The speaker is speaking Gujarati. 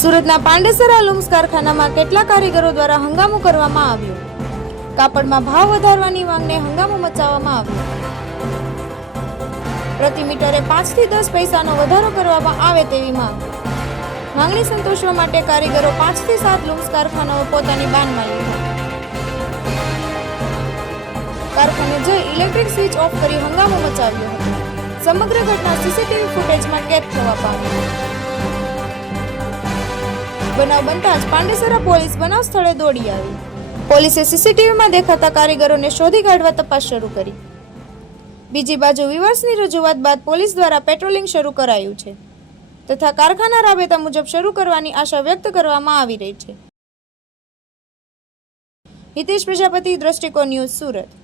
સુરતના પાંડેસરા લૂમ્સ કારખાનામાં કેટલાક કારીગરો દ્વારા હંગામો કરવામાં આવ્યો. કાપડમાં ભાવ વધારવાની માંગને હંગામો મચાવવામાં આવ્યો. પ્રતિ મીટરે 5 થી 10 પૈસાનો વધારો કરવામાં આવે તેવી માંગણી સંતોષવા માટે કારીગરો 5 થી 7 લૂમ્સ કારખાનાઓ પોતાની બાનમાં લીધા. કારખાને જઈ ઇલેક્ટ્રિક સ્વિચ ઓફ કરી હંગામો મચાવ્યો હતો. સમગ્ર ઘટના સીસીટીવી ફૂટેજમાં કેદ થવા પામી. બનાવ બનતા જ પાંડેસરા પોલીસ બનાવ સ્થળે દોડી આવી. પોલીસે સીસીટીવીમાં દેખાતા કારીગરોને શોધી કાઢવા તપાસ શરૂ કરી. બીજી બાજુ વિવર્સની રજૂઆત બાદ પોલીસ દ્વારા પેટ્રોલિંગ શરૂ કરાયું છે તથા કારખાના રાબેતા મુજબ શરૂ કરવાની આશા વ્યક્ત કરવામાં આવી રહી છે. હિતેશ પ્રજાપતિ, દ્રષ્ટિકોણ ન્યૂઝ, સુરત.